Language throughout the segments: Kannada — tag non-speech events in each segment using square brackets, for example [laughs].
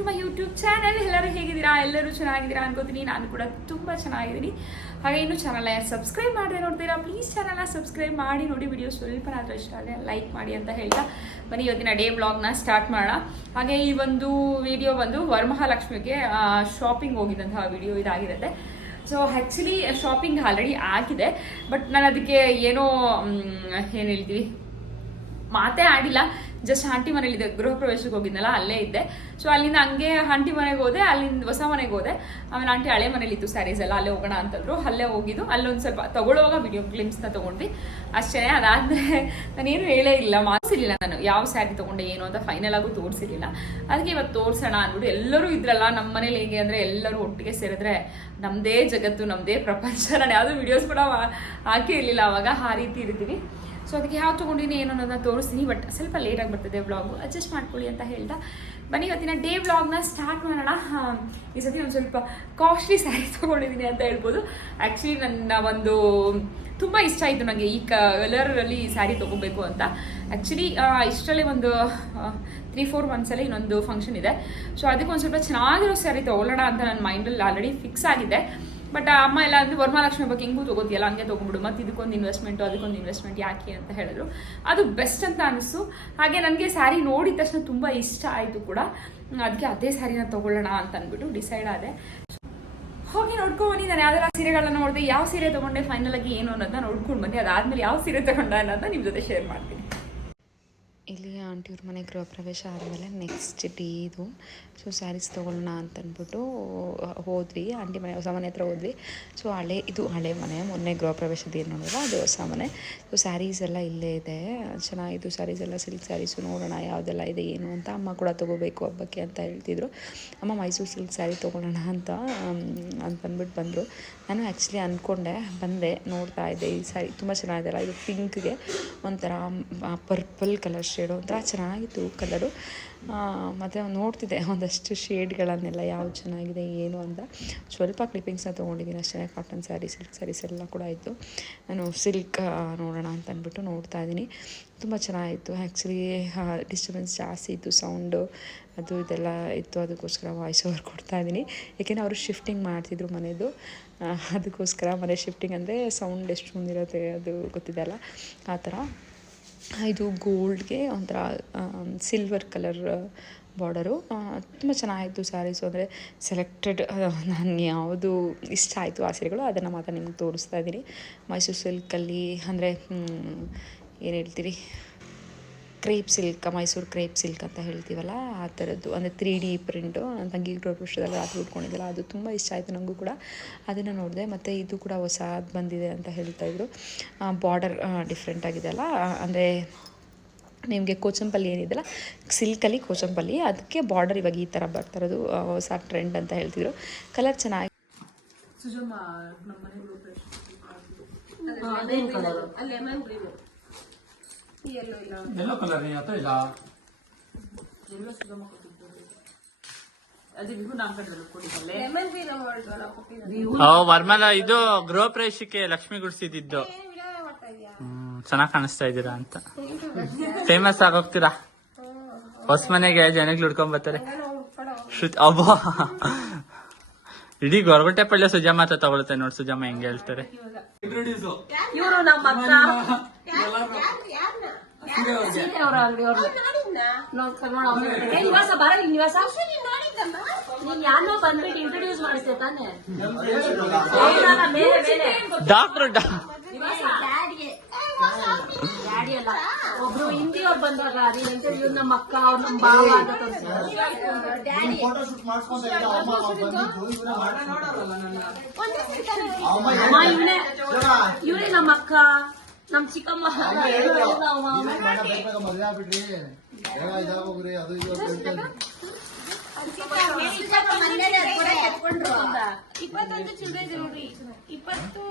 ಟು ಮೈ ಯೂಟ್ಯೂಬ್ ಚಾನಲ್ ಎಲ್ಲರೂ ಹೇಗಿದ್ದೀರಾ? ಎಲ್ಲರೂ ಚೆನ್ನಾಗಿದ್ದೀರಾ ಅನ್ಕೋತೀನಿ. ನಾನು ಕೂಡ ತುಂಬ ಚೆನ್ನಾಗಿದ್ದೀನಿ. ಹಾಗೆ ಇನ್ನು ಚಾನಲ್ ಸಬ್ಸ್ಕ್ರೈಬ್ ಮಾಡಿದೆ ನೋಡ್ತೀರಾ? ಪ್ಲೀಸ್ ಚಾನಲ್ನ ಸಬ್ಸ್ಕ್ರೈಬ್ ಮಾಡಿ. ನೋಡಿ ವಿಡಿಯೋ ಸ್ವಲ್ಪನಾದರೂ ಇಷ್ಟ ಆದರೆ ಲೈಕ್ ಮಾಡಿ ಅಂತ ಹೇಳ್ತಾ ಬನ್ನಿ. ಇವತ್ತಿನ ಡೇ ಬ್ಲಾಗ್ನ ಸ್ಟಾರ್ಟ್ ಮಾಡೋಣ. ಹಾಗೆ ಈ ಒಂದು ವಿಡಿಯೋ ಬಂದು ವರಮಹಾಲಕ್ಷ್ಮಿಗೆ ಶಾಪಿಂಗ್ ಹೋಗಿದ್ದಂತಹ ವಿಡಿಯೋ ಇದಾಗಿರುತ್ತೆ. ಸೊ ಆ್ಯಕ್ಚುಲಿ ಶಾಪಿಂಗ್ ಆಲ್ರೆಡಿ ಆಗಿದೆ. ಬಟ್ ನಾನು ಅದಕ್ಕೆ ಏನೋ ಏನು ಹೇಳ್ತೀವಿ? ಮಾತೇ ಆಡಿಲ್ಲ. ಜಸ್ಟ್ ಆಂಟಿ ಮನೇಲಿದ್ದೆ ಗೃಹ ಪ್ರವೇಶಕ್ಕೆ ಹೋಗಿದ್ನಲ್ಲ, ಅಲ್ಲೇ ಇದ್ದೆ. ಸೊ ಅಲ್ಲಿಂದ ಹಂಗೆ ಆಂಟಿ ಮನೆಗೆ ಹೋದೆ, ಅಲ್ಲಿಂದ ಹೊಸ ಮನೆಗೆ ಹೋದೆ. ಆಮೇಲೆ ಆಂಟಿ ಹಳೆ ಮನೇಲಿತ್ತು ಸ್ಯಾರೀಸ್ ಎಲ್ಲ, ಅಲ್ಲೇ ಹೋಗೋಣ ಅಂತಂದ್ರು. ಅಲ್ಲೇ ಹೋಗಿದ್ದು. ಅಲ್ಲೊಂದು ಸ್ವಲ್ಪ ತಗೊಳ್ಳುವಾಗ ವಿಡಿಯೋ ಕ್ಲಿಮ್ಸ್ನ ತಗೊಂಡ್ವಿ. ಅಷ್ಟೇ ಅದಾದ್ಮೇಲೆ ನಾನೇನು ಹೇಳೇ ಇಲ್ಲ ಮಾಡಿಸಿರ್ಲಿಲ್ಲ ನಾನು. ಯಾವ ಸ್ಯಾರಿ ತೊಗೊಂಡೆ, ಏನು ಅಂತ ಫೈನಲ್ ಆಗು ತೋರಿಸಿರ್ಲಿಲ್ಲ. ಅದಕ್ಕೆ ಇವತ್ತು ತೋರಿಸೋಣ ಅಂದ್ಬಿಟ್ಟು ಎಲ್ಲರೂ ಇದ್ರಲ್ಲ ನಮ್ಮ ಮನೇಲಿ ಹೇಗೆ ಅಂದರೆ ಎಲ್ಲರೂ ಒಟ್ಟಿಗೆ ಸೇರಿದ್ರೆ ನಮ್ಮದೇ ಜಗತ್ತು ನಮ್ಮದೇ ಪ್ರಪಂಚ ನಾನು ಯಾವುದೂ ವಿಡಿಯೋಸ್ ಕೂಡ ಹಾಕೇ ಇರಲಿಲ್ಲ ಅವಾಗ. ಆ ರೀತಿ ಇರ್ತೀವಿ. ಸೊ ಅದಕ್ಕೆ ಯಾವ ತೊಗೊಂಡಿನಿ ಏನು ಅನ್ನೋದನ್ನ ತೋರಿಸ್ತೀನಿ ಬಟ್ ಸ್ವಲ್ಪ ಲೇಟಾಗಿ ಬರ್ತದೆ ವ್ಲಾಗು ಅಡ್ಜಸ್ಟ್ ಮಾಡ್ಕೊಳ್ಳಿ ಅಂತ ಹೇಳ್ತಾ ಬನ್ನಿ, ಇವತ್ತಿನ ಡೇ ವ್ಲಾಗ್ನ ಸ್ಟಾರ್ಟ್ ಮಾಡೋಣ. ಈ ಸತಿ ಒಂದು ಸ್ವಲ್ಪ ಕಾಸ್ಟ್ಲಿ ಸ್ಯಾರಿ ತೊಗೊಂಡಿದ್ದೀನಿ ಅಂತ ಹೇಳ್ಬೋದು. ಆ್ಯಕ್ಚುಲಿ ನನ್ನ ಒಂದು ತುಂಬ ಇಷ್ಟ ಆಯಿತು ನನಗೆ ಈ ಕಲರಲ್ಲಿ ಸ್ಯಾರಿ ತೊಗೋಬೇಕು ಅಂತ. ಆ್ಯಕ್ಚುಲಿ ಇಷ್ಟರಲ್ಲೇ ಒಂದು ತ್ರೀ ಫೋರ್ ಮಂತ್ಸಲ್ಲಿ ಇನ್ನೊಂದು ಫಂಕ್ಷನ್ ಇದೆ. ಸೊ ಅದಕ್ಕೆ ಒಂದು ಸ್ವಲ್ಪ ಚೆನ್ನಾಗಿರೋ ಸ್ಯಾರಿ ತೊಗೊಳ್ಳೋಣ ಅಂತ ನನ್ನ ಮೈಂಡಲ್ಲಿ ಆಲ್ರೆಡಿ ಫಿಕ್ಸ್ ಆಗಿದೆ. ಬಟ್ ಅಮ್ಮ ಎಲ್ಲ ಅಂದ್ರೆ ವರಮಹಾಲಕ್ಷ್ಮಿ ಬಗ್ಗೆ ಹಿಂಗೂ ತಗೋತಿಯಲ್ಲ, ಹಂಗೆ ತೊಗೊಂಬಿಡು ಮತ್ತೆ ಇದಕ್ಕೊಂದು ಇನ್ವೆಸ್ಟ್ಮೆಂಟ್ ಅದಕ್ಕೊಂದು ಇನ್ವೆಸ್ಟ್ಮೆಂಟ್ ಯಾಕೆ ಅಂತ ಹೇಳಿದ್ರು. ಅದು ಬೆಸ್ಟ್ ಅಂತ ಅನಿಸ್ತು ಹಾಗೆ ನನಗೆ ಸ್ಯಾರಿ ನೋಡಿದ ತಕ್ಷಣ ತುಂಬ ಇಷ್ಟ ಆಯಿತು ಕೂಡ. ಅದಕ್ಕೆ ಅದೇ ಸ್ಯಾರಿನ ತಗೊಳ್ಳೋಣ ಅಂತ ಅಂದ್ಬಿಟ್ಟು ಡಿಸೈಡ್ ಆದೆ. ಹೋಗಿ ನೋಡ್ಕೊಂಡು ಬನ್ನಿ. ನಾನು ಯಾವ್ದಾರ ಸೀರೆಗಳನ್ನ ನೋಡಿದೆ, ಯಾವ ಸೀರೆ ತೊಗೊಂಡೆ ಫೈನಲ್ ಆಗಿ ಏನು ಅನ್ನೋದನ್ನ ನೋಡ್ಕೊಂಡು ಬನ್ನಿ. ಅದಾದ್ಮೇಲೆ ಯಾವ ಸೀರೆ ತಗೊಂಡ ಅನ್ನೋದನ್ನ ನಿಮ್ಮ ಜೊತೆ ಶೇರ್ ಮಾಡ್ತೀನಿ. ಇಲ್ಲಿ ಆಂಟಿಯವ್ರ ಮನೆ ಗೃಹ ಪ್ರವೇಶ ಆದಮೇಲೆ ನೆಕ್ಸ್ಟ್ ಡೇ ಇದು. ಸೊ ಸ್ಯಾರೀಸ್ ತೊಗೊಳ್ಳೋಣ ಅಂತ ಅಂದ್ಬಿಟ್ಟು ಹೋದ್ವಿ. ಆಂಟಿ ಮನೆ, ಹೊಸ ಮನೆ ಹತ್ರ ಹೋದ್ವಿ. ಸೊ ಹಳೆ, ಇದು ಹಳೆ ಮನೆ, ಮೊನ್ನೆ ಗೃಹ ಪ್ರವೇಶದ ಏನು ನೋಡಿಲ್ಲ ಅದು ಹೊಸ ಮನೆ. ಸೊ ಸ್ಯಾರೀಸ್ ಎಲ್ಲ ಇಲ್ಲೇ ಇದೆ. ಚೆನ್ನಾಗಿದ್ದು ಸ್ಯಾರೀಸ್ ಎಲ್ಲ ಸಿಲ್ಕ್ ಸ್ಯಾರೀಸು ನೋಡೋಣ, ಯಾವುದೆಲ್ಲ ಇದೆ, ಏನು ಅಂತ ಅಮ್ಮ ಕೂಡ ತೊಗೋಬೇಕು ಹಬ್ಬಕ್ಕೆ ಅಂತ ಹೇಳ್ತಿದ್ರು. ಅಮ್ಮ, ಮೈಸೂರು ಸಿಲ್ಕ್ ಸ್ಯಾರಿ ತೊಗೊಳ್ಳೋಣ ಅಂತ ಅಂತಂದ್ಬಿಟ್ಟು ಬಂದರು. ನಾನು ಆ್ಯಕ್ಚುಲಿ ಅಂದ್ಕೊಂಡೆ ಬಂದೆ, ನೋಡ್ತಾ ಇದ್ದೆ ಈ ಸ್ಯಾರಿ ತುಂಬ ಚೆನ್ನಾಗಿದೆಲ್ಲ ಇದು ಪಿಂಕ್ಗೆ ಒಂಥರ ಪರ್ಪಲ್ ಕಲರ್ ಒಂಥರ ಚೆನ್ನಾಗಿತ್ತು ಕಲರು. ಮತ್ತು ನೋಡ್ತಿದ್ದೆ ಒಂದಷ್ಟು ಶೇಡ್ಗಳನ್ನೆಲ್ಲ ಯಾವ್ದು ಚೆನ್ನಾಗಿದೆ, ಏನು ಅಂತ. ಸ್ವಲ್ಪ ಕ್ಲಿಪ್ಪಿಂಗ್ಸ್ನ ತೊಗೊಂಡಿದ್ದೀನಿ ಅಷ್ಟೇ ಕಾಟನ್ ಸ್ಯಾರಿ ಸಿಲ್ಕ್ ಸ್ಯಾರೀಸ್ ಎಲ್ಲ ಕೂಡ ಇತ್ತು ನಾನು ಸಿಲ್ಕ್ ನೋಡೋಣ ಅಂತ ಅಂದ್ಬಿಟ್ಟು ನೋಡ್ತಾ ಇದ್ದೀನಿ. ತುಂಬ ಚೆನ್ನಾಗಿತ್ತು. ಆ್ಯಕ್ಚುಲಿ ಡಿಸ್ಟರ್ಬೆನ್ಸ್ ಜಾಸ್ತಿ ಇತ್ತು ಸೌಂಡು ಅದು ಇದೆಲ್ಲ ಇತ್ತು, ಅದಕ್ಕೋಸ್ಕರ ವಾಯ್ಸ್ ಓವರ್ ಕೊಡ್ತಾ ಇದ್ದೀನಿ. ಏಕೆಂದರೆ ಅವರು ಶಿಫ್ಟಿಂಗ್ ಮಾಡ್ತಿದ್ರು ಮನೆಯದು ಅದಕ್ಕೋಸ್ಕರ ಮನೆ ಶಿಫ್ಟಿಂಗ್ ಅಂದರೆ ಸೌಂಡ್ ಎಷ್ಟು ಮುಂದಿರುತ್ತೆ ಅದು ಗೊತ್ತಿದೆಯಲ್ಲ ಆ ಥರ. ಇದು ಗೋಲ್ಡ್ಗೆ ಒಂಥರ ಸಿಲ್ವರ್ ಕಲರ್ ಬಾರ್ಡರು. ತುಂಬ ಚೆನ್ನಾಗಿತ್ತು ಸ್ಯಾರೀಸು. ಅಂದರೆ ಸೆಲೆಕ್ಟೆಡ್ ನನಗೆ ಯಾವುದು ಇಷ್ಟ ಆಯಿತು ಆ ಸೀರೆಗಳು ಅದನ್ನು ಮಾತ್ರ ನಿಮ್ಗೆ ತೋರಿಸ್ತಾ ಇದ್ದೀನಿ. ಮೈಸೂರು ಸಿಲ್ಕಲ್ಲಿ, ಅಂದರೆ ಏನು ಹೇಳ್ತೀರಿ? Crepe silk Mysuru crepe silk ಅಂತ ಹೇಳ್ತೀವಲ್ಲ ಆ ಥರದ್ದು. ಅಂದರೆ ತ್ರೀ ಡಿ ಪ್ರಿಂಟು. ನನ್ನ ತಂಗಿ ಗೃಹಪ್ರವೇಶದಲ್ಲಿ ಅದು ಉಟ್ಕೊಂಡಿದ್ದಲ್ಲ ಅದು ತುಂಬ ಇಷ್ಟ ಆಯಿತು ನನಗೂ ಕೂಡ. ಅದನ್ನು ನೋಡಿದೆ. ಮತ್ತು ಇದು ಕೂಡ ಹೊಸ ಬಂದಿದೆ ಅಂತ ಹೇಳ್ತಾಯಿದ್ರು ಬಾರ್ಡರ್ ಡಿಫ್ರೆಂಟ್ ಆಗಿದೆಯಲ್ಲ ಅಂದರೆ ನಿಮಗೆ ಕೋಚಂಪಲ್ಲಿ ಏನಿದೆಯಲ್ಲ ಸಿಲ್ಕಲ್ಲಿ ಕೋಚಂಪಲ್ಲಿ ಅದಕ್ಕೆ ಬಾರ್ಡರ್ ಇವಾಗ ಈ ಥರ ಬರ್ತಾ ಇರೋದು ಹೊಸ ಟ್ರೆಂಡ್ ಅಂತ ಹೇಳ್ತಿದ್ರು. ಕಲರ್ ಚೆನ್ನಾಗಿ ಎಲ್ಲೋ ಕಲರ್ ಇಲ್ಲ? ವರ್ಮಲ ಇದು ಗೃಹ ಪ್ರವೇಶಕ್ಕೆ ಲಕ್ಷ್ಮಿ ಗುಡಿಸಿದ್ದು. ಚೆನ್ನಾಗಿ ಚೆನ್ನಾಗ್ ಕಾಣಿಸ್ತಾ ಇದ್ದೀರಾ ಅಂತ. ಫೇಮಸ್ ಆಗೋಗ್ತೀರಾ? ಹೊಸ ಮನೆಗೆ ಜನಗಳು ಹುಡ್ಕೊಂಡ್ ಬರ್ತಾರೆ. ಶ್ರುತಿ ಅಬ್ಬಾ. ಇಡೀ ಗೊರಗುಂಟೆ ಪಳ್ಳ ಸುಜಾಮ ಅಂತ ತಗೊಳುತ್ತೆ ನೋಡ್ ಸುಜಾಮ ಹೆಂಗೆ ಹೇಳ್ತಾರೆ. ಇವರು ನಮ್ಮ ಅಕ್ಕ ಸೀತೆಯವರ ಅಂಗಡಿ ಅವ್ರು. ನೋಡ್ಕೊಂಡು ನೋಡು ಅವ್ನು ಹೇಳ್ತಾನೆ, "ಏ, ನಿವಾಸ ಬರ ಇಲ್ಲಿ ನಿವಾಸ. ನೀನ್ ಯಾರನ್ನೋ ಬಂದ್ಬಿಟ್ಟು ಇಂಟ್ರೊಡ್ಯೂಸ್ ಮಾಡಿಸ್ತೆ ತಾನೆ. ಏನಾರ ಮೇಲೆ ಮೇಲೆ. ಡಾಕ್ಟ್ರು ಡಾ ಡ್ಯಾಡಿ ಅಲ್ಲ. ಒಬ್ರು ಹಿಂದಿ ಅವ್ರು ಬಂದಾಗ ಅಂತ ಇಂಟರ್ವ್ಯೂ ನಮ್ಮ ಅಕ್ಕ ಅವ್ರು ನಮ್ಮ ಬಾವ ಅಂತ ಇವನೇ ಇವನೇ ನಮ್ಮ ಅಕ್ಕ ನಮ್ ಚಿಕ್ಕಮ್ಮ ನಮ್ಮ ಮಾಮ. ಇಪ್ಪತ್ತೊಂದು ಚಿಲ್ಡ್ರನ್ಸ್ ನೋಡ್ರಿ ಇಪ್ಪತ್ತು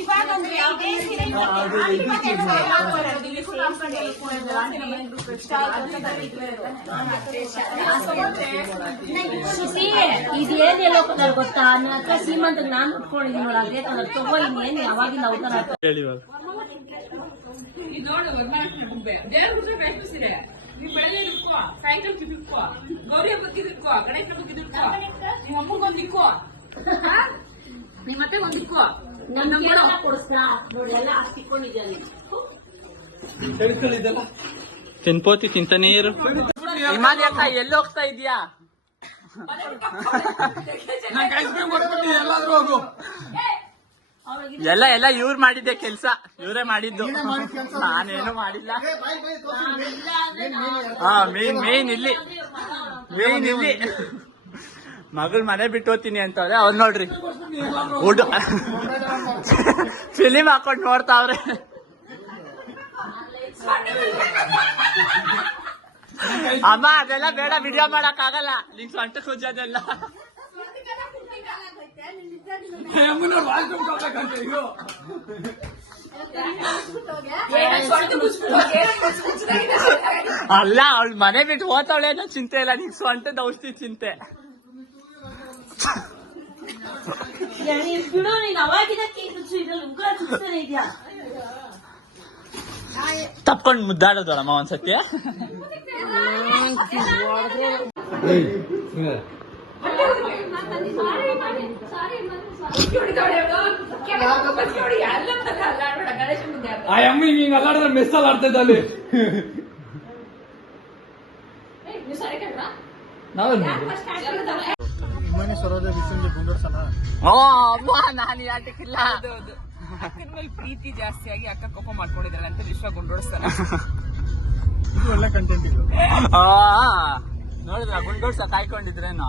ಇವಾಗ ಅಂದ್ರೆ ಇದೇನ್ ಗೊತ್ತಾ ನನ್ನ ಹತ್ರ ಸೀಮಂತ ನಾನ್ ಉಟ್ಕೊಂಡಿದ್ದೀನಿ ನೋಡ ಅದೇ ಕಲರ್ ತಗೋ ಇನ್ನೇನ್ ಯಾವಾಗಿಂದ ಅವತಾರ ನೋಡು ದೇವ್ರ ನೀವು ಬೆಳಗ್ಗೆ ಇದ್ಕೋ ಸಾಯಂಕಾಲ ಕಿತ್ಕೋ ಗೌರಿ ಹಬ್ಬಕ್ಕೆ ಇದ್ಕೋ ಗಣೇಶ ಬಗ್ಗೆ ಇಟ್ಕೋ ನಿಮ್ಮ ಒಂದ್ ಇಕ್ಕೋ ನಿಮ್ಮ ಮತ್ತೆ ಒಂದ್ ಇಕ್ಕೋ ನನ್ನ ಕೊಡಿಸ್ತಾ ನೋಡಿ ಎಲ್ಲ ಇದ್ಯಾ ತಿನ್ಪೋತಿ ತಿಂತಾನೇ ಇರು. ಹಿಮಾಲಿ ಅಕ್ಕ ಎಲ್ಲಿ ಹೋಗ್ತಾ ಇದೀಯಾ? ಎಲ್ಲ ಎಲ್ಲ ಇವ್ರು ಮಾಡಿದ್ದೆ ಕೆಲ್ಸ. ಇವರೇ ಮಾಡಿದ್ದು. ನಾನೇನು ಮಾಡಿಲ್ಲ. ಹಾ ಮೇನ್ ಮೇನ್ ಇಲ್ಲಿ. ಮೇನ್ ಇಲ್ಲಿ. ಮಗಳ್ ಮನೆ ಬಿಟ್ಟು ಹೋಗ್ತೀನಿ ಅಂತವ್ರೆ. ಅವ್ರು ನೋಡ್ರಿ. ಊಟ ಫಿಲಿಮ್ ಹಾಕೊಂಡು ನೋಡ್ತಾವ್ರೆ. ಅಮ್ಮ ಅದೆಲ್ಲ ಬೇಡ ವಿಡಿಯೋ ಮಾಡಕ್ ಆಗಲ್ಲ ನಿಂಗೆ ಸೊಂಟ ಕುಜ್ಜೋದೆಲ್ಲ ಅಲ್ಲ ಅವಳು ಮನೆ ಬಿಟ್ಟು ಹೋತವಳೆ ಅನ್ನೋ ಚಿಂತೆ ಇಲ್ಲ ನಿಂಗ್ ಸ್ವಂಟದ ಔಷಧಿ ಚಿಂತೆ. ಬಿಡು ನೀನು ಅವಾಗಿದ್ದಕ್ಕೆ ಇದ್ರಲ್ಲಿ ಉಗ್ರ ಚುಚ್ತಾನೆ ಇದೆಯಾ ತಪ್ಕೊಂಡ್ ಮುದ್ದಾಡೋದಳಮ್ಮ ಒಂದ್ಸತಿ ಆ ಅಮ್ಮ ಹಿಂಗ ಅಲ್ಲಾಡಿದ್ರೆ ಮಿಸ್ ಅಲ್ಲಿ ಇದ್ದ ನಾನು ಈ ಆಟಕ್ಕಿಲ್ಲ ಅಕ್ಕನ ಮೇಲೆ ಪ್ರೀತಿ ಜಾಸ್ತಿಯಾಗಿ ಅಕ್ಕ ಕೋಪ ಮಾಡ್ಕೊಂಡಿದ್ದಾಳೆ ಅಂತ ವಿಶ್ವ ಗುಂಡೋಡಿಸ್ತಾರೆ ಇದು ಒಳ್ಳೆ ಗುಂಡೋಡಿಸ್ತಾನೆ ಆ, ನೋಡಿದ್ರ ಗುಂಡೋಡ್ಸ ಕಾಯ್ಕೊಂಡಿದ್ರೇನು.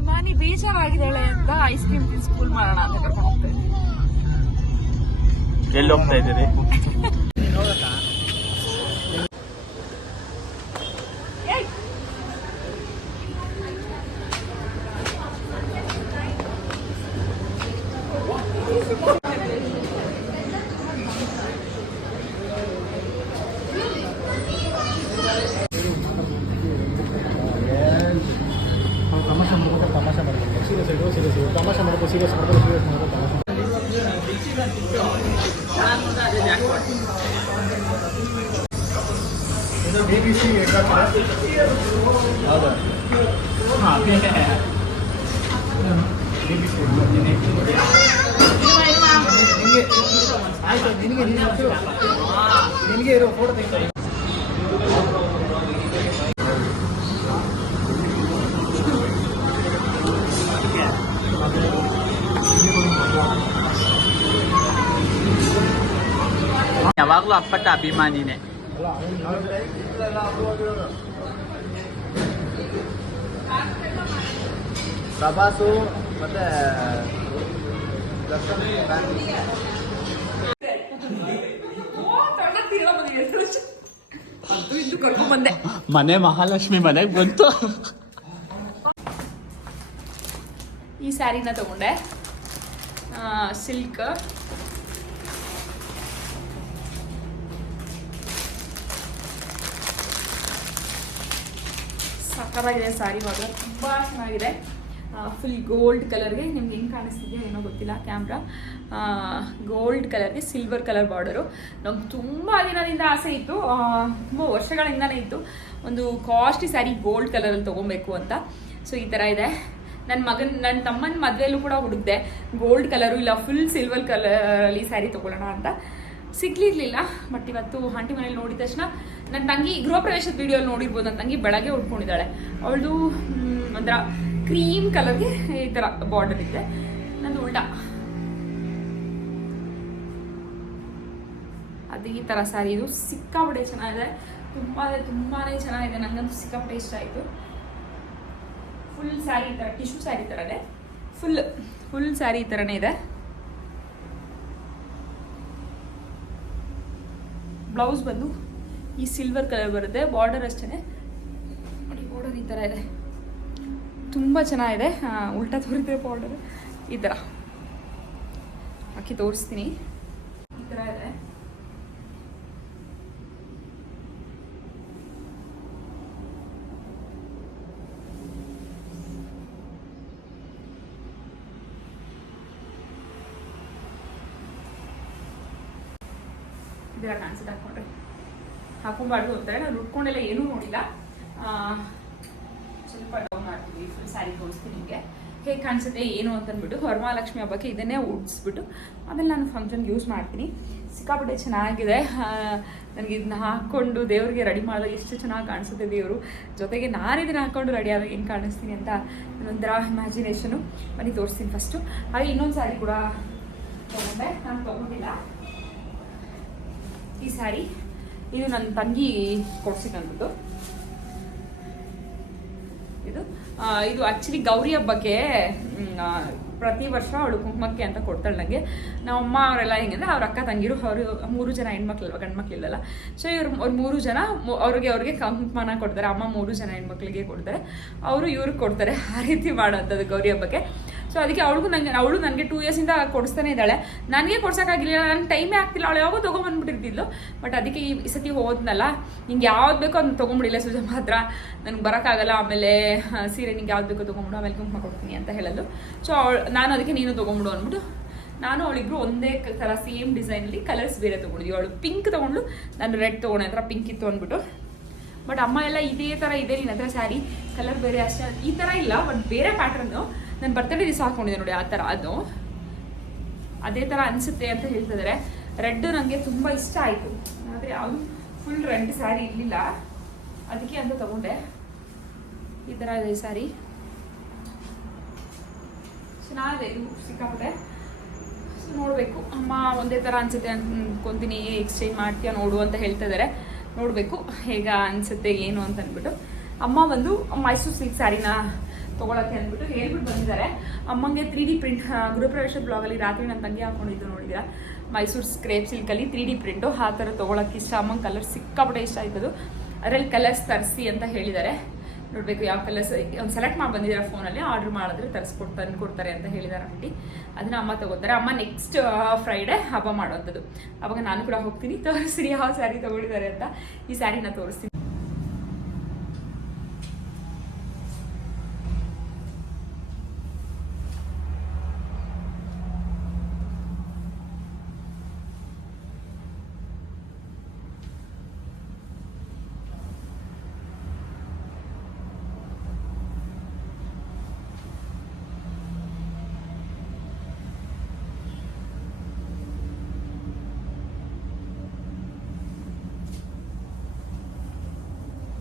ಹಿಮಾನಿ ಬೇಜಾರಾಗಿದ್ದಾಳೆ ಅಂತ ಐಸ್ ಕ್ರೀಮ್ ಸ್ಕೂಲ್ ಮಾಡೋಣ ಅಂತ ಕರ್ಕೊಂಡು ಹೋಗ್ತಾ ಇದ್ದೀವಿ ಎಲ್ಲಿ ಹೋಗ್ತಾ ಇದ್ದೀರಿ? [laughs] ಯಾವಾಗ್ಲೂ ಅಪ್ಪಟ್ಟ ಅಭಿಮಾನಿನೇ ಪ್ರಭಾಸು ಮತ್ತೆ ಮನೆ ಮಹಾಲಕ್ಷ್ಮಿ ಮನೆಗೆ ಬಂತು. ಈ ಸ್ಯಾರಿನ ತಗೊಂಡೆ. ಸಿಲ್ಕ್. ಸಕ್ಕತ್ತಾಗಿದೆ ಸ್ಯಾರಿ ಮಾತ್ರ ತುಂಬ ಚೆನ್ನಾಗಿದೆ. ಫುಲ್ ಗೋಲ್ಡ್ ಕಲರ್ಗೆ ನಿಮ್ಗೆ ಹೆಂಗೆ ಕಾಣಿಸ್ತಿದೆ ಏನೋ ಗೊತ್ತಿಲ್ಲ ಕ್ಯಾಮ್ರಾ ಗೋಲ್ಡ್ ಕಲರ್ಗೆ ಸಿಲ್ವರ್ ಕಲರ್ ಬಾರ್ಡರು ನಮ್ಗೆ ತುಂಬ ದಿನದಿಂದ ಆಸೆ ಇತ್ತು. ತುಂಬ ವರ್ಷಗಳಿಂದನೇ ಇತ್ತು. ಒಂದು ಕಾಸ್ಟ್ಲಿ ಸ್ಯಾರಿ ಗೋಲ್ಡ್ ಕಲರಲ್ಲಿ ತೊಗೊಬೇಕು ಅಂತ. ಸೊ ಈ ಥರ ಇದೆ. ನನ್ನ ಮಗನ ನನ್ನ ತಮ್ಮನ ಮದುವೆಯಲ್ಲೂ ಕೂಡ ಹುಡುಕ್ದೆ ಗೋಲ್ಡ್ ಕಲರು ಇಲ್ಲ ಫುಲ್ ಸಿಲ್ವರ್ ಕಲರಲ್ಲಿ ಸ್ಯಾರಿ ತೊಗೊಳ್ಳೋಣ ಅಂತ. ಸಿಗ್ಲಿರ್ಲಿಲ್ಲ ಬಟ್ ಇವತ್ತು ಆಂಟಿ ಮನೇಲಿ ನೋಡಿದ ತಕ್ಷಣ ನನ್ನ ತಂಗಿ ಗೃಹ ಪ್ರವೇಶದ ವಿಡಿಯೋ ನೋಡಿರ್ಬೋದು. ನನ್ನ ತಂಗಿ ಬೆಳಗ್ಗೆ ಉಟ್ಕೊಂಡಿದ್ದಾಳೆ ಅವಳದು ಒಂಥರ ಕ್ರೀಮ್ ಕಲರ್ಗೆ ಈ ಥರ ಬಾರ್ಡರ್ ಇದೆ. ನಂದು ಉಲ್ಟಾ. ಅದು ಈ ಥರ ಸ್ಯಾರಿ ಇದು ಸಿಕ್ಕಾಪಟ್ಟೆ ಚೆನ್ನಾಗಿದೆ. ತುಂಬಾ ತುಂಬಾ ಚೆನ್ನಾಗಿದೆ. ನನಗಂತೂ ಸಿಕ್ಕಾಪಟ್ಟೆ ಇಷ್ಟ ಆಯಿತು. ಫುಲ್ ಸ್ಯಾರಿ ಈ ಥರ ಟಿಶ್ಯೂ ಸ್ಯಾರಿ ಥರನೇ ಫುಲ್ ಫುಲ್ ಸ್ಯಾರಿ ಈ ಇದೆ. ಬ್ಲೌಸ್ ಬಂದು ಈ ಸಿಲ್ವರ್ ಕಲರ್ ಬರುತ್ತೆ. ಬಾರ್ಡರ್ ಅಷ್ಟೇ ನೋಡಿ ಬಾರ್ಡರ್ ಈ ಥರ ಇದೆ. ತುಂಬ ಚೆನ್ನಾಗಿದೆ. ಉಲ್ಟಾ ತೋರಿದ್ರೆ ಪೌಡರ್ ಈ ಥರ ಹಾಕಿ ತೋರಿಸ್ತೀನಿ. ಈ ಥರ ಇದೆ. ಇದರ ಕಾಣಿಸುತ್ತೆ ಹಾಕೊಂಡ್ರೆ. ಹಾಕೊಂಬಾರ್ದು ಅಂತಾರೆ ನಾನು ರುಟ್ಕೊಂಡೆಲ್ಲ ಏನೂ ನೋಡಿಲ್ಲ. ಆ, ಮಾಡ್ತೀವಿ ಫುಲ್ ಸ್ಯಾರಿ ತೋರಿಸ್ತೀನಿ ನಿಮಗೆ. ಹೇಗೆ ಕಾಣಿಸುತ್ತೆ ಏನು ಅಂತಂದ್ಬಿಟ್ಟು ಹೊರಮಹಾಲಕ್ಷ್ಮಿ ಹಬ್ಬಕ್ಕೆ ಇದನ್ನೇ ಉಡ್ಸ್ಬಿಟ್ಟು ಆಮೇಲೆ ನಾನು ಫಂಕ್ಷನ್ಗೆ ಯೂಸ್ ಮಾಡ್ತೀನಿ. ಸಿಕ್ಕಾಪಟ್ಟೆ ಚೆನ್ನಾಗಿದೆ. ನನಗೆ ಇದನ್ನ ಹಾಕ್ಕೊಂಡು ದೇವರಿಗೆ ರೆಡಿ ಮಾಡಿದಾಗ ಎಷ್ಟು ಚೆನ್ನಾಗಿ ಕಾಣಿಸುತ್ತೆ ದೇವರು. ಜೊತೆಗೆ ನಾನು ಇದನ್ನ ಹಾಕ್ಕೊಂಡು ರೆಡಿ ಆದಾಗ ಏನು ಕಾಣಿಸ್ತೀನಿ ಅಂತ ಒಂಥರ ಇಮ್ಯಾಜಿನೇಷನು ಬನ್ನಿ ತೋರಿಸ್ತೀನಿ ಫಸ್ಟು ಹಾಗೆ ಇನ್ನೊಂದು ಸ್ಯಾರಿ ಕೂಡ ತಗೊಂಡೆ. ನಾನು ತೊಗೊಂಡಿಲ್ಲ. ಈ ಸ್ಯಾರಿ ಇದು ನನ್ನ ತಂಗಿ ಕೊಡ್ಸಿದಂಥದ್ದು ಇದು. ಇದು ಆ್ಯಕ್ಚುಲಿ ಗೌರಿ ಹಬ್ಬಕ್ಕೆ ಪ್ರತಿ ವರ್ಷ ಅವಳು ಕುಂಕುಮಕ್ಕೆ ಅಂತ ಕೊಡ್ತಾಳೆ ನನಗೆ ನಮ್ಮ ಅಮ್ಮ ಅವರೆಲ್ಲ ಹೆಂಗಂದ್ರೆ ಅವ್ರ ಅಕ್ಕ ತಂಗಿರು, ಅವರು ಮೂರು ಜನ ಹೆಣ್ಮಕ್ಳಲ್ವ ಗಂಡು ಮಕ್ಳಿಲ್ಲಲ್ಲ ಸೊ ಇವ್ರು ಅವ್ರು ಮೂರು ಜನ ಅವ್ರಿಗೆ ಅವ್ರಿಗೆ ಕುಂಕುಮನ ಕೊಡ್ತಾರೆ. ಅಮ್ಮ ಮೂರು ಜನ ಹೆಣ್ಮಕ್ಳಿಗೆ ಕೊಡ್ತಾರೆ. ಅವರು ಇವ್ರಿಗೆ ಕೊಡ್ತಾರೆ ಆ ರೀತಿ ಮಾಡೋಂಥದ್ದು ಗೌರಿ ಹಬ್ಬಕ್ಕೆ. ಸೊ ಅದಕ್ಕೆ ಅವಳಿಗೂ ನನಗೆ ಅವಳು ನನಗೆ ಟೂ ಇಯರ್ಸಿಂದ ಕೊಡಿಸ್ತಾನೆ ಇದ್ದಾಳೆ. ನನಗೆ ಕೊಡ್ಸೋಕ್ಕಾಗಿಲ್ಲ ನನ್ನ ಟೈಮೇ ಆಗ್ತಿಲ್ಲ. ಅವಳು ಯಾವಾಗ ತೊಗೊಂಬಂದ್ಬಿಟ್ಟಿರ್ತಿದ್ಲು. ಬಟ್ ಅದಕ್ಕೆ ಈ ಸತಿ ಹೋದ್ನಲ್ಲ, ನಿಂಗೆ ಯಾವ್ದು ಬೇಕೋ ಅದನ್ನ ತೊಗೊಂಬಿಡಿಲ್ಲ ಸುಜಾ ಮಾತ್ರ ನನಗೆ ಬರೋಕ್ಕಾಗಲ್ಲ. ಆಮೇಲೆ ಸೀರೆ ನಿಂಗೆ ಯಾವ್ದು ಬೇಕೋ ತೊಗೊಂಬಿಡು. ಆಮೇಲೆ ಕುಂಕುಮ ಕೊಡ್ತೀನಿ ಅಂತ ಹೇಳಲು ಸೊ ಅವಳು ನಾನು ಅದಕ್ಕೆ ನೀನು ತೊಗೊಂಬಿಡು ಅಂದ್ಬಿಟ್ಟು, ನಾನು ಅವಳಿಬ್ರು ಒಂದೇ ಥರ ಸೇಮ್ ಡಿಸೈನಲ್ಲಿ ಕಲರ್ಸ್ ಬೇರೆ ತೊಗೊಂಡಿದ್ವಿ. ಅವಳು ಪಿಂಕ್ ತೊಗೊಂಡು ನಾನು ರೆಡ್ ತೊಗೊಂಡೆ. ಹತ್ರ ಪಿಂಕ್ ಇತ್ತು ಅಂದ್ಬಿಟ್ಟು. ಬಟ್ ಅಮ್ಮ ಎಲ್ಲ ಇದೇ ಥರ ಇದೆ ನಿನ್ನ ಹತ್ರ ಸ್ಯಾರಿ ಕಲರ್ ಬೇರೆ ಅಷ್ಟೇ. ಈ ಥರ ಇಲ್ಲ ಬಟ್ ಬೇರೆ ಪ್ಯಾಟ್ರನ್ನು ನಾನು ಬರ್ತಡೇ ದಿವಸ ಹಾಕೊಂಡಿದ್ದೆ ನೋಡಿ, ಆ ಥರ ಅದು. ಅದೇ ಥರ ಅನಿಸುತ್ತೆ ಅಂತ ಹೇಳ್ತಿದ್ದಾರೆ ರೆಡ್ ನನಗೆ ತುಂಬ ಇಷ್ಟ ಆಯಿತು. ಆದರೆ ಅದು ಫುಲ್ ರೆಡ್ ಸ್ಯಾರಿ ಇರಲಿಲ್ಲ. ಅದಕ್ಕೆ ಅಂತ ತಗೊಂಡೆ. ಈ ಥರ ಇದೆ ಸ್ಯಾರಿ ಚೆನ್ನಾಗಿದೆ, ಇದು ಸಿಕ್ಕಾಪಟ್ಟೆ. ಸೊ ನೋಡಬೇಕು. ಅಮ್ಮ ಒಂದೇ ಥರ ಅನಿಸುತ್ತೆ ಅನ್ಕೊಂತೀನಿ ಎಕ್ಸ್ಚೇಂಜ್ ಮಾಡ್ತೀಯ ನೋಡು ಅಂತ ಹೇಳ್ತಾ ಇದ್ದಾರೆ ನೋಡಬೇಕು, ಹೇಗ ಅನಿಸುತ್ತೆ, ಏನು ಅಂತ ಅಂದ್ಬಿಟ್ಟು. ಅಮ್ಮ ಬಂದು ಮೈಸೂರು ಸಿಲ್ಕ್ ಸ್ಯಾರಿನ ತೊಗೊಳಕ್ಕೆ ಅಂದ್ಬಿಟ್ಟು ಹೇಳ್ಬಿಟ್ಟು ಬಂದಿದ್ದಾರೆ. ಅಮ್ಮಂಗೆ ತ್ರೀ ಡಿ ಪ್ರಿಂಟ್ ಗೃಹಪ್ರವೇಶ ಬ್ಲಾಗಲ್ಲಿ ರಾತ್ರಿ ನನ್ನ ತಂಗಿ ಹಾಕೊಂಡಿದ್ದು ನೋಡಿದ್ದೀರಾ? ಮೈಸೂರು ಸ್ಕ್ರೇಪ್ ಸಿಲ್ಕಲ್ಲಿ ತ್ರೀ ಡಿ ಪ್ರಿಂಟು ಆ ಥರ ತೊಗೊಳಕ್ಕೆ ಇಷ್ಟ. ಅಮ್ಮಂಗೆ ಕಲರ್ ಸಿಕ್ಕಾಪಟ್ಟೆ ಇಷ್ಟ ಆಯ್ತದು. ಅದರಲ್ಲಿ ಕಲರ್ಸ್ ತರಿಸಿ ಅಂತ ಹೇಳಿದ್ದಾರೆ. ನೋಡಬೇಕು ಯಾವ ಕಲರ್ಸ್ ಒಂದು ಸೆಲೆಕ್ಟ್ ಮಾಡಿ ಬಂದಿದ್ದಾರೆ ಫೋನಲ್ಲಿ ಆರ್ಡರ್ ಮಾಡಿದ್ರೆ ತರಿಸ್ಕೊಟ್ಟು ತಂದು ಕೊಡ್ತಾರೆ ಅಂತ ಹೇಳಿದ್ದಾರೆ ಆಂಟಿ. ಅದನ್ನ ಅಮ್ಮ ತಗೋತಾರೆ. ಅಮ್ಮ ನೆಕ್ಸ್ಟ್ ಫ್ರೈಡೆ ಹಬ್ಬ ಮಾಡೋವಂಥದ್ದು. ಅವಾಗ ನಾನು ಕೂಡ ಹೋಗ್ತೀನಿ. ತೋರಿಸ್ರಿ ಯಾವ ಸ್ಯಾರಿ ತಗೊಂಡಿದ್ದಾರೆ ಅಂತ. ಈ ಸ್ಯಾರಿನ ತೋರಿಸ್ತೀನಿ.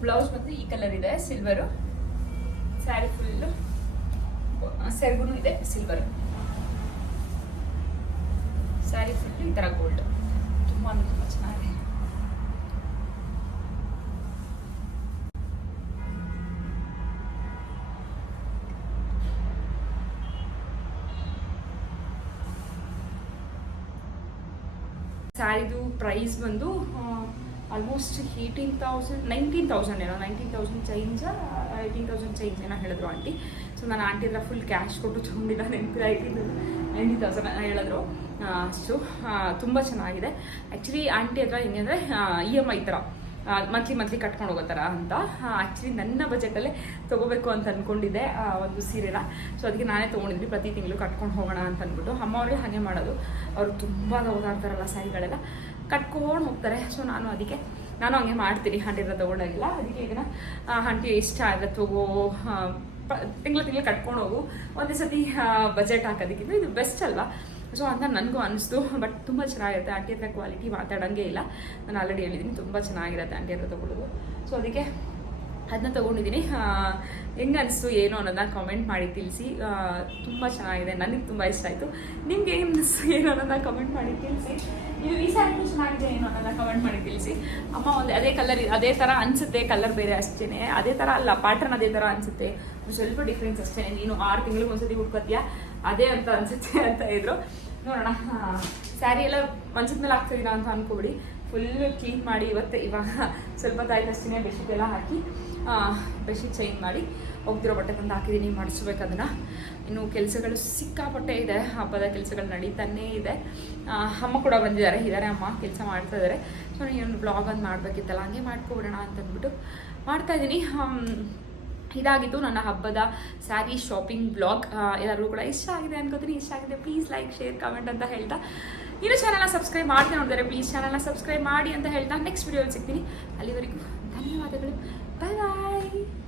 ಬ್ಲೌಸ್ ಮತ್ತೆ ಈ ಕಲರ್ ಇದೆ ಸಿಲ್ವರು ಸ್ಯಾರಿ ಫುಲ್ಲು ಸೆರಗು ಇದೆ ಸಿಲ್ವರ್ ಸ್ಯಾರಿ ಫುಲ್ ಈ ಥರ ಗೋಲ್ಡ್ ತುಂಬ ಅಂದ್ರೆ ತುಂಬ ಚೆನ್ನಾಗಿದೆ. ಸ್ಯಾರಿದು ಪ್ರೈಸ್ ಬಂದು almost eighteen thousand nineteen thousand ಏನೋ nineteen thousand change eighteen thousand change ಏನೋ ಹೇಳಿದ್ರು ಆಂಟಿ ಸೊ ನಾನು ಆಂಟಿ ಹತ್ರ ಫುಲ್ ಕ್ಯಾಶ್ ಕೊಟ್ಟು ತೊಗೊಂಡಿಲ್ಲ ನೆನಪಿಲ್ಲ ಏಯ್ಟೀನ್ ನೈನ್ಟೀನ್ ತೌಸಂಡ್ ಹೇಳಿದ್ರು. ಅಷ್ಟು ತುಂಬ ಚೆನ್ನಾಗಿದೆ. ಆ್ಯಕ್ಚುಲಿ ಆಂಟಿ ಹತ್ರ ಹೆಂಗೆ ಅಂದರೆ ಇ ಎಂ ಐ ಥರ ಮಂತ್ಲಿ ಮಂತ್ಲಿ ಕಟ್ಕೊಂಡು ಹೋಗೋ ಥರ ಅಂತ. ಆ್ಯಕ್ಚುಲಿ ನನ್ನ ಬಜೆಟಲ್ಲೇ ತೊಗೋಬೇಕು ಅಂತ ಅಂದ್ಕೊಂಡಿದ್ದೆ ಒಂದು ಸೀರೆನ. ಸೊ ಅದಕ್ಕೆ ನಾನೇ ತೊಗೊಂಡಿದ್ವಿ. ಪ್ರತಿ ತಿಂಗಳು ಕಟ್ಕೊಂಡು ಹೋಗೋಣ ಅಂತ ಅಂದ್ಬಿಟ್ಟು ಅಮ್ಮ ಅವ್ರಿಗೆ ಹಾಗೆ ಮಾಡೋದು. ಅವರು ತುಂಬ ಓದಾಡ್ತಾರಲ್ಲ ಸ್ಯಾರಿಗಳೆಲ್ಲ ಕಟ್ಕೊಂಡು ಹೋಗ್ತಾರೆ. ಸೊ ನಾನು ಅದಕ್ಕೆ, ನಾನು ಹಂಗೆ ಮಾಡ್ತೀನಿ. ಹಂಡಿರ ತೊಗೊಂಡಾಗಿಲ್ಲ. ಅದಕ್ಕೆ ಈಗ ಹಂಟಿ ಇಷ್ಟ ಆಗುತ್ತೆ ತಗೋ ತಿಂಗಳು ತಿಂಗಳು ಕಟ್ಕೊಂಡು ಹೋಗು. ಒಂದೇ ಸತಿ ಬಜೆಟ್ ಹಾಕೋದಕ್ಕಿಂತ ಇದು ಬೆಸ್ಟ್ ಅಲ್ವಾ? ಸೊ ಅಂತ ನನಗೂ ಅನಿಸ್ತು. ಬಟ್ ತುಂಬ ಚೆನ್ನಾಗಿರುತ್ತೆ. ಆಂಟಿ ಹತ್ರ ಕ್ವಾಲಿಟಿ ಮಾತಾಡೋಂಗೆ ಇಲ್ಲ. ನಾನು ಆಲ್ರೆಡಿ ಹೇಳಿದ್ದೀನಿ ತುಂಬ ಚೆನ್ನಾಗಿರುತ್ತೆ ಆಂಟಿ ಹತ್ರ ತಗೊಳ್ಳೋದು ಸೊ ಅದಕ್ಕೆ ಅದನ್ನ ತಗೊಂಡಿದ್ದೀನಿ. ಹೆಂಗ ಅನಿಸ್ತು ಏನು ಅನ್ನೋದನ್ನ ಕಮೆಂಟ್ ಮಾಡಿ ತಿಳಿಸಿ. ತುಂಬ ಚೆನ್ನಾಗಿದೆ. ನನಗೆ ತುಂಬ ಇಷ್ಟ ಆಯಿತು. ನಿಮ್ಗೆ ಏನು ಅನಿಸ್ತು ಏನು ಅನ್ನೋದನ್ನ ಕಮೆಂಟ್ ಮಾಡಿ ತಿಳಿಸಿ. ಇದು ಈ ಸ್ಯಾರಿನೂ ಚೆನ್ನಾಗಿದೆ ಏನು ಅನ್ನೋದನ್ನ ಕಮೆಂಟ್ ಮಾಡಿ ತಿಳಿಸಿ. ಅಮ್ಮ ಒಂದು ಅದೇ ಕಲರ್ ಅದೇ ಥರ ಅನಿಸುತ್ತೆ ಕಲರ್ ಬೇರೆ ಅಷ್ಟೇ ಅದೇ ಥರ ಅಲ್ಲ ಪ್ಯಾಟರ್ನ್ ಅದೇ ಥರ ಅನಿಸುತ್ತೆ. ಸ್ವಲ್ಪ ಡಿಫ್ರೆನ್ಸ್ ಅಷ್ಟೇ ನೀನು ಆರು ತಿಂಗಳಿಗೆ ಒಂದ್ಸತಿ ಹುಡ್ಕೋತೀಯ? ಅದೇ ಅಂತ ಅನಿಸುತ್ತೆ ಅಂತ ಇದ್ರು. ನೋಡೋಣ. ಸ್ಯಾರಿ ಎಲ್ಲ ಮಂಚದ ಮೇಲೆ ಹಾಕ್ತಿದ್ದೀರಾ ಅಂತ ಅನ್ಕೋಬಿಡಿ. ಫುಲ್ ಕ್ಲೀನ್ ಮಾಡಿ ಇವತ್ತು ಇವಾಗ ಸ್ವಲ್ಪ ತಾಯ್ತಷ್ಟೇ ಬೆಡ್ಶೀಟ್ ಎಲ್ಲ ಹಾಕಿ. ಬೆಡ್ಶೀಟ್ ಚೇಂಜ್ ಮಾಡಿ ಹೋಗ್ತಿರೋ ಬಟ್ಟೆ ತಂದು ಹಾಕಿದ್ದೀನಿ, ಮಾಡಿಸ್ಬೇಕು ಅದನ್ನು. ಇನ್ನು ಕೆಲಸಗಳು ಸಿಕ್ಕಾಪಟ್ಟೆ ಇದೆ, ಹಬ್ಬದ ಕೆಲಸಗಳು ನಡೀತಾನೇ ಇದೆ. ಅಮ್ಮ ಕೂಡ ಬಂದಿದ್ದಾರೆ ಇದ್ದಾರೆ ಅಮ್ಮ, ಕೆಲಸ ಮಾಡ್ತಾ ಇದ್ದಾರೆ ಸೊ ನೀನು ಬ್ಲಾಗ್ ಒಂದು ಮಾಡಬೇಕಿತ್ತಲ್ಲ, ಹಂಗೆ ಮಾಡ್ಕೊಬಿಡೋಣ ಅಂತಂದ್ಬಿಟ್ಟು ಮಾಡ್ತಾಯಿದ್ದೀನಿ ಇದಾಗಿತ್ತು ನನ್ನ ಹಬ್ಬದ ಸ್ಯಾರಿ ಶಾಪಿಂಗ್ ಬ್ಲಾಗ್ ಎಲ್ಲರಿಗೂ ಕೂಡ ಇಷ್ಟ ಆಗಿದೆ ಅನ್ಕೋತೀನಿ. ಇಷ್ಟ ಆಗಿದೆ ಪ್ಲೀಸ್ ಲೈಕ್ ಶೇರ್ ಕಮೆಂಟ್ ಅಂತ ಹೇಳ್ತಾ. ಇನ್ನು ಚಾನಲ್ನ ಸಬ್ಸ್ಕ್ರೈಬ್ ಮಾಡ್ತಾ ನೋಡಿದರೆ ಪ್ಲೀಸ್ ಚಾನಲ್ನ ಸಬ್ಸ್ಕ್ರೈಬ್ ಮಾಡಿ ಅಂತ ಹೇಳ್ತಾ. ನೆಕ್ಸ್ಟ್ ವಿಡಿಯೋಲಿ ಸಿಗ್ತೀನಿ. ಅಲ್ಲಿವರೆಗೂ ಧನ್ಯವಾದಗಳು. 拜拜。